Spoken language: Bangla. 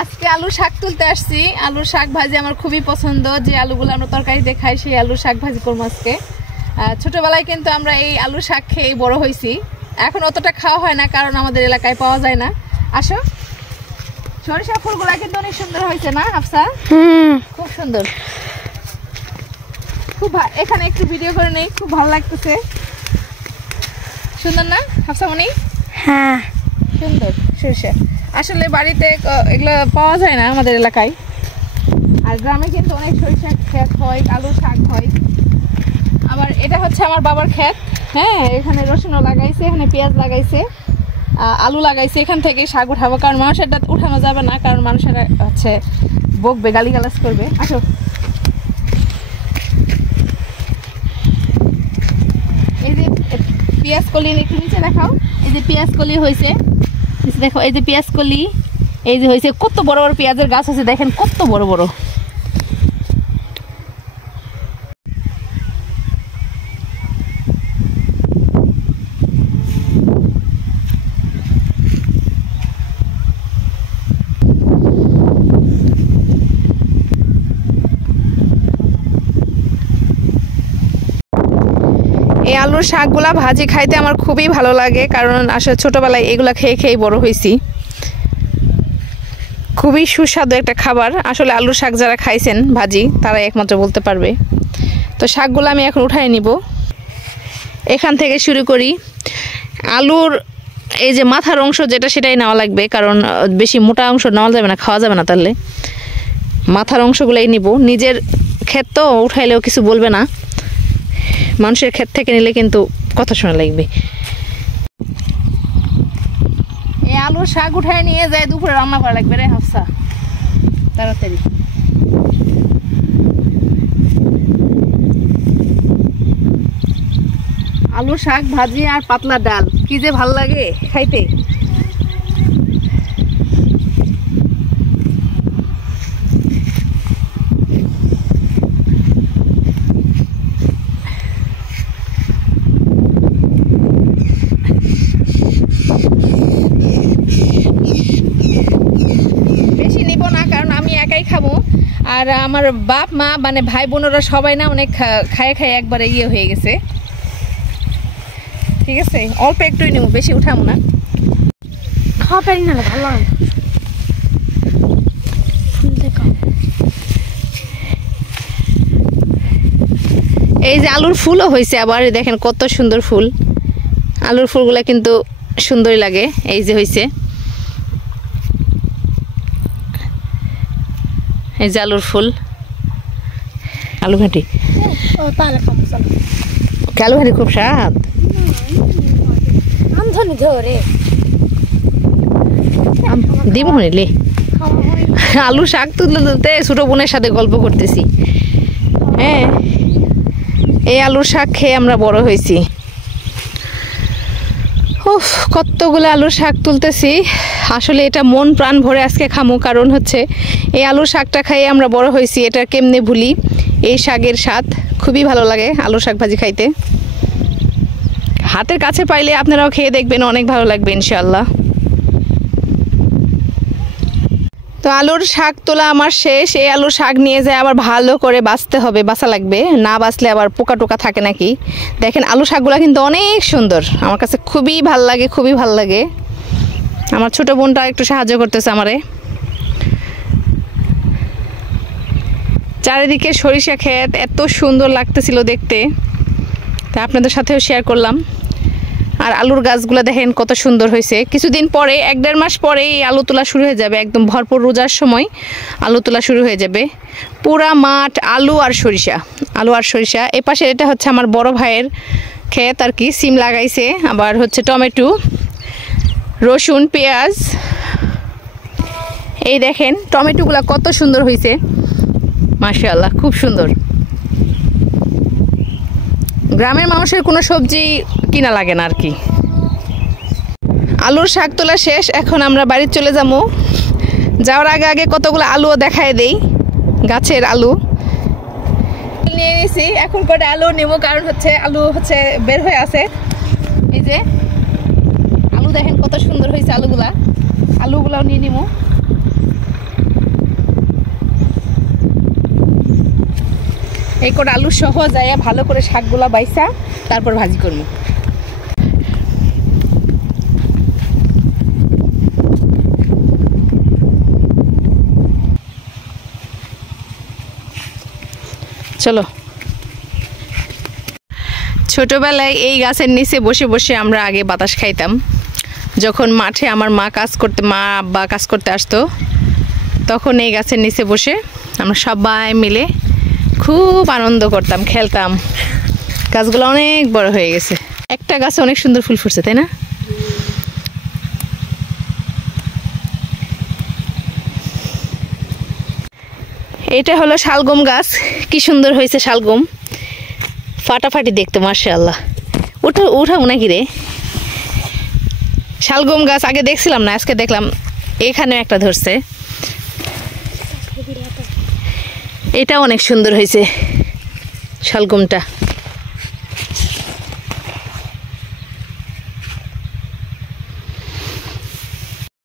আজকে আলু শাক তুলতে আসছি। আলুর শাক ভাজি আমার খুবই পছন্দ, যে আলুগুলো আমরা তরকারিতে খাই সেই আলুর শাক ভাজি করবো আজকে। ছোটবেলায় কিন্তু আমরা এই আলুর শাক খেয়ে বড় হয়েছি। এখন অতটা খাওয়া হয় না, কারণ আমাদের এলাকায় পাওয়া যায় না। আসো, সরিষা ফুলগুলা কিন্তু অনেক সুন্দর হয়েছে না হাফসা? খুব সুন্দর। খুব এখানে একটু ভিডিও করে নেই, খুব ভালো লাগতেছে। সুন্দর না হাফসা মনি? হ্যাঁ সুন্দর সরিষা। আসলে বাড়িতে এগুলো পাওয়া যায় না আমাদের এলাকায়, আর গ্রামে কিন্তু অনেক সরিষা ক্ষেত হয়, আলু শাক হয়। আবার এটা হচ্ছে আমার বাবার ক্ষেত। হ্যাঁ, এখানে রসুনও লাগাইছে, এখানে পেঁয়াজ লাগাইছে, আলু লাগাইছে। এখান থেকে শাক উঠাবো, কারণ মানুষেরটা উঠানো যাবে না, কারণ মানুষেরা হচ্ছে বকবে, গালিগালাজ করবে। আসো, এই যে পেঁয়াজ কলি একটু নিচে দেখাও। এই যে পেঁয়াজ কলি হয়েছে, দেখো এই যে পেঁয়াজ কলি, এই যে হয়েছে কত বড় বড় পেঁয়াজের গাছ আছে, দেখেন কত বড় বড়। এই আলুর শাকগুলা ভাজি খাইতে আমার খুবই ভালো লাগে, কারণ আসলে ছোটবেলায় এগুলা খেয়ে খেয়ে বড় হয়েছি। খুবই সুস্বাদু একটা খাবার। আসলে আলুর শাক যারা খাইছেন ভাজি, তারা একমাত্র বলতে পারবে। তো শাকগুলো আমি এখন উঠাই নিব। এখান থেকে শুরু করি। আলুর এই যে মাথার অংশ যেটা, সেটাই নেওয়া লাগবে, কারণ বেশি মোটা অংশ নেওয়া যাবে না, খাওয়া যাবে না। তাহলে মাথার অংশগুলোই নিব। নিজের ক্ষেত তো উঠাইলেও কিছু বলবে না, মানুষের ক্ষেত থেকে নিলে কিন্তু কথা শোনা লাগবে। এই আলুর শাক উঠায় নিয়ে যায় দুপুরে রান্না করা লাগবে রে হাফসা, তাড়াতাড়ি। আলুর শাক ভাজি আর পাতলা ডাল কি যে ভাল লাগে খাইতে। বেশি নিব না, কারণ আমি একাই খাবো, আর আমার বাপ মা মানে ভাই বোনেরা সবাই না অনেক খায়ে খায়ে একবারে ইয়ে হয়ে গেছে। ঠিক আছে, অল্প একটুই নেব, বেশি উঠাবো না। খাওয়া পারি না, ভালো লাগে। এই যে আলুর ফুলও হয়েছে, আবার দেখেন কত সুন্দর ফুল। আলুর ফুলগুলা কিন্তু সুন্দরই লাগে। এই যে হয়েছে, এই যে আলুর ফুল, আলু ঘাটি। আলু ঘাটি খুব স্বাদ। দিব নিলে আলু শাক তুলতে তুলতে ছোট বোনের সাথে গল্প করতেছি। হ্যাঁ, এই আলুর শাক খেয়ে আমরা বড় হয়েছি। কতগুলো আলুর শাক তুলতেছি। আসলে এটা মন প্রাণ ভরে আজকে খামু, কারণ হচ্ছে এই আলুর শাকটা খাইয়ে আমরা বড় হয়েছি। এটা কেমনে ভুলি, এই শাকের স্বাদ খুবই ভালো লাগে আলুর শাক ভাজি খাইতে। হাতের কাছে পাইলে আপনারাও খেয়ে দেখবেন, অনেক ভালো লাগবে ইনশাআল্লাহ। তো আলুর শাক তোলা আমার শেষ। এই আলুর শাক নিয়ে যায় আবার ভালো করে বাছতে হবে, বাছা লাগবে, না বাছলে আবার পোকা টোকা থাকে নাকি। দেখেন আলু শাকগুলো কিন্তু অনেক সুন্দর, আমার কাছে খুবই ভাল লাগে, খুবই ভাল লাগে। আমার ছোট বোনটা একটু সাহায্য করতেছে আমারে। চারিদিকে সরিষা ক্ষেত, এত সুন্দর লাগতেছিল দেখতে, তা আপনাদের সাথেও শেয়ার করলাম। আর আলুর গাছগুলো দেখেন কত সুন্দর হয়েছে। কিছুদিন পরে, 1-1.5 মাস পরে এই আলু তোলা শুরু হয়ে যাবে। একদম ভরপুর রোজার সময় আলু তোলা শুরু হয়ে যাবে। পুরা মাঠ আলু আর সরিষা, আলু আর সরিষা। এ পাশে এটা হচ্ছে আমার বড় ভাইয়ের ক্ষেত আর কি, সিম লাগাইছে, আবার হচ্ছে টমেটো, রসুন, পেঁয়াজ। এই দেখেন টমেটোগুলা কত সুন্দর হয়েছে, মাশাআল্লাহ, খুব সুন্দর। গ্রামের মানুষের কোনো সবজি কিনা লাগে না আর কি। আলুর শাক তোলা শেষ, এখন আমরা বাড়ি চলে যাবো। যাওয়ার আগে আগে কতগুলো আলুও দেখায় দেই, গাছের আলু নিয়ে নিয়েছি। এখন কটা আলু নেবো, কারণ হচ্ছে আলু হচ্ছে বের হয়ে আছে। এই যে আলু দেখেন কত সুন্দর হয়েছে, আলুগুলাও নিয়ে নিবো। এই কটা আলু সহ যায় ভালো করে শাকগুলা বাইসা তারপর ভাজি করবো। চলো। ছোটবেলায় এই গাছের নিচে বসে বসে আমরা আগে বাতাস খাইতাম। যখন মাঠে আমার মা আব্বা কাজ করতে আসতো, তখন এই গাছের নিচে বসে আমরা সবাই মিলে খুব আনন্দ করতাম, খেলতাম। গাছগুলো অনেক বড় হয়ে গেছে, একটা গাছে অনেক সুন্দর ফুল ফুটছে, তাই না? এটা হলো শালগম গাছ। কি সুন্দর হয়েছে শালগম, ফাটাফাটি দেখতে, মাশাআল্লাহ। উঠাবো নাকি রে? শালগম গাছ আগে দেখছিলাম না, আজকে দেখলাম। এখানে একটা ধরছে, এটা অনেক সুন্দর হয়েছে শালগমটা।